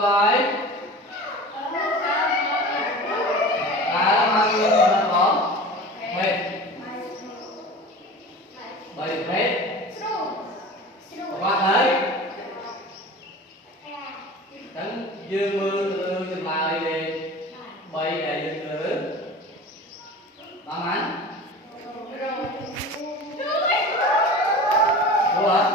rồi. Là mang lên là có mệt. 7 mét. Các bạn thấy. Đánh dương mưa chừng lại đi. 7 là dương lửa. Bắn ánh. Đúng hả?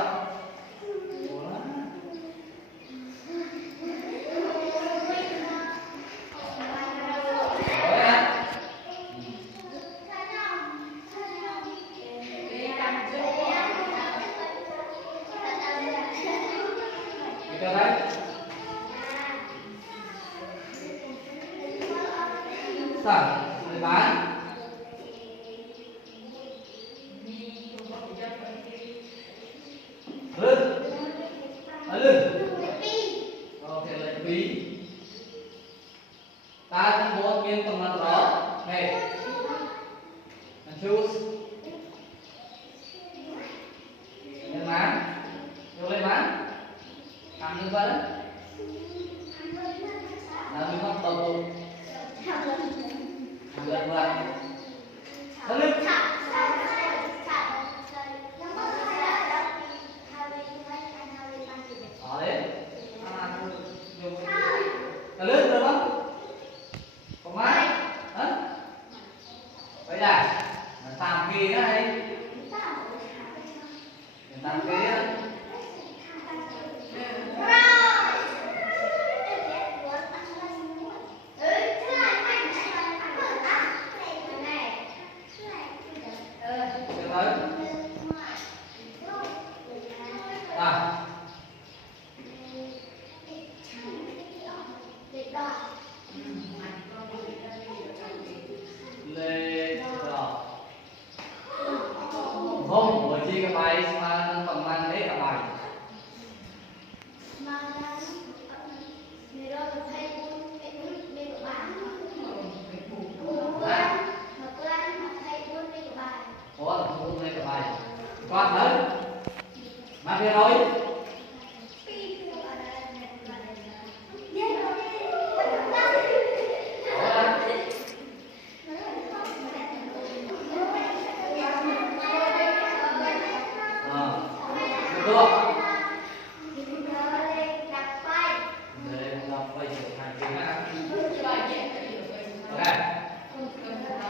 Sao? Để bán. Lưng. Ở lưng. Ok, lấy phí. Ta cũng buat miên tầm mặt đó. Hey. And choose. Lên bán. Vô lên bán. Làm như vậy. Làm như vậy đầu bộ. Lần vậy. Ở lưng. Ở đấy. Ở lưng được không? Có máy. Hả? Vậy là tạm kỳ đó đây. Tạm kỳ đó. Không, bởi vì cái bài mà phần mang đấy cả bài. Ủa, không lấy cả bài. Con tới. Mang kia thôi.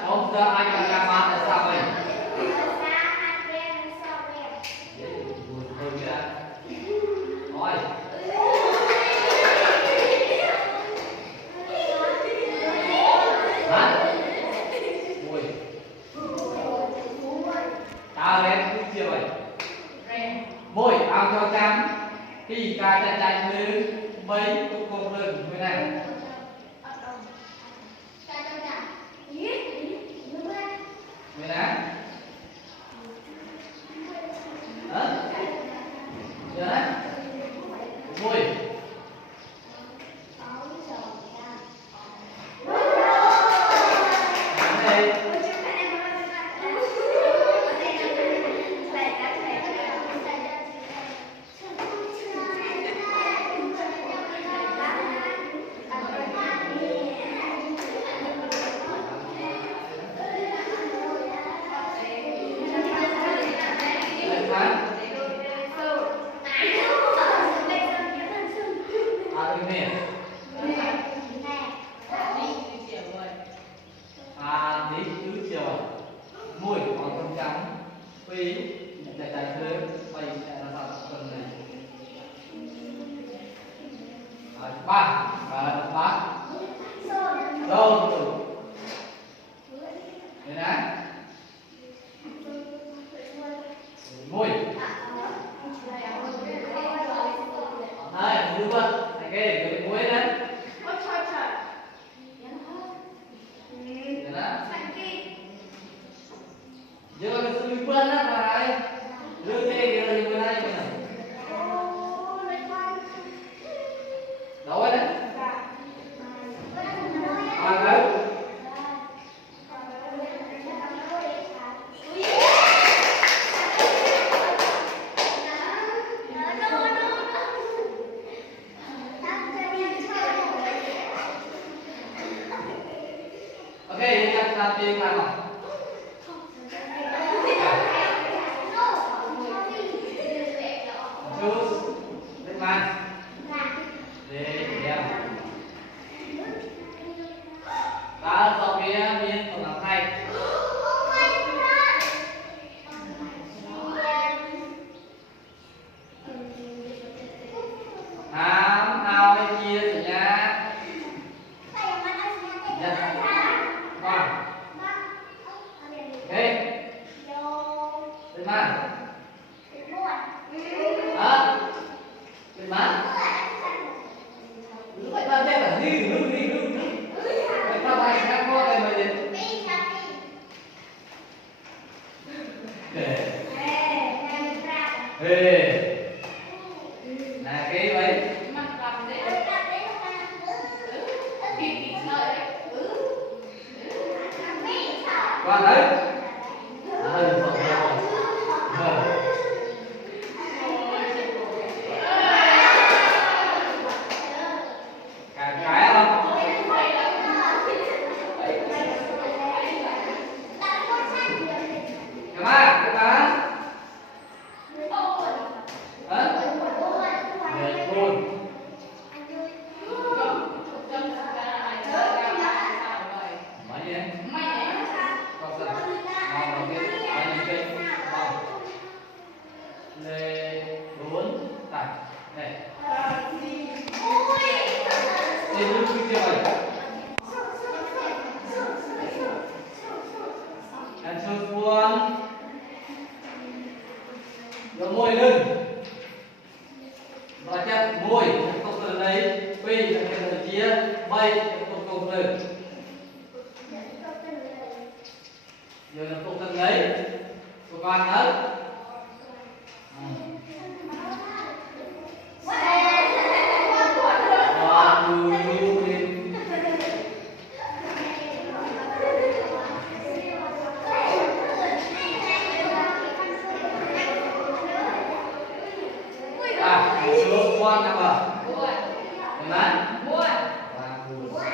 Không, cho anh là làm bạn là sao vậy? Rồi. Hả? Ui. Tao lên cứ chưa vậy? Môi, ao cho trắng. Khi ca chạy chạy lư mấy cục lưng như này. Người nè. Hả? Chưa đấy. Môi. Mùi còn trong trắng phí chạy chạy thuế quay chạy là tạo phần này ba và ba rồi thế này mùi đây như vậy này cái cái muối đấy giờ cái sự liên quan đó mà này đưa xe kia là liên quan đây đâu đấy choose this one để đeo ta sau phía bên tổng làm thay hám ao hay chia rồi nha vâng ok bên mana bên mana lu phải ta tên là hư phải ta bài khác có đây mà gì là cái vậy qua đấy Rồi môi lưng và chân môi cộng từ lấy quy là từ chia bay cộng từ rồi là cộng từ lấy của con hết buồn nào ạ? Buồn. Buồn. Buồn. Buồn.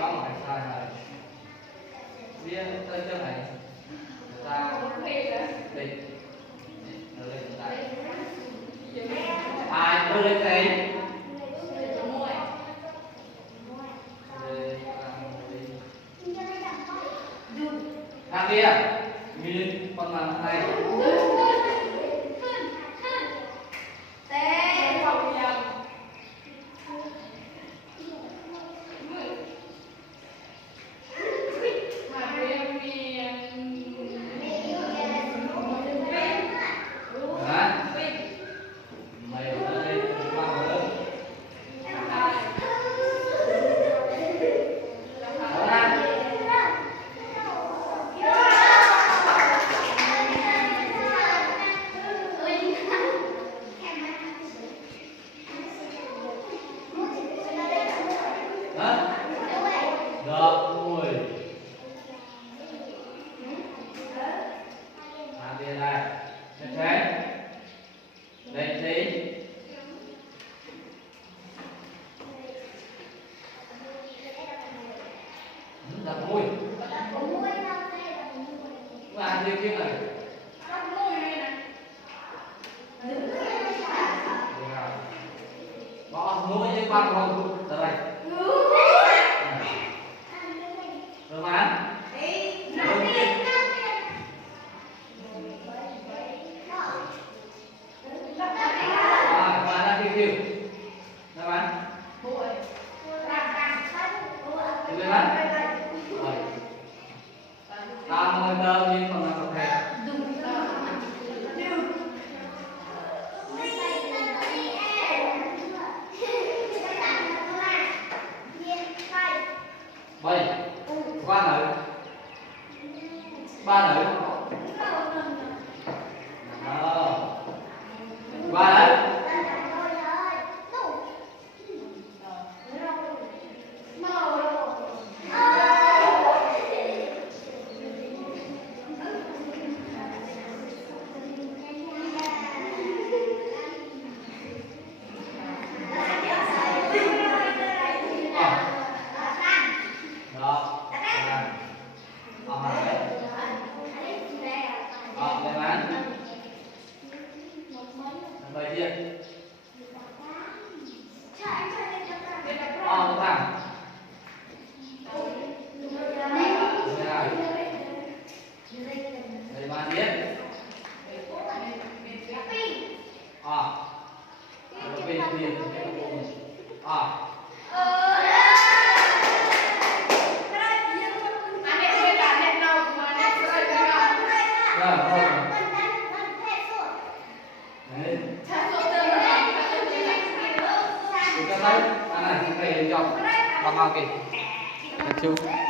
Không phải sai rồi. Bia tới chỗ này. Ta định. Nó lên tay. Ai tôi lên tay? Thằng kia, Min con làm này. chúc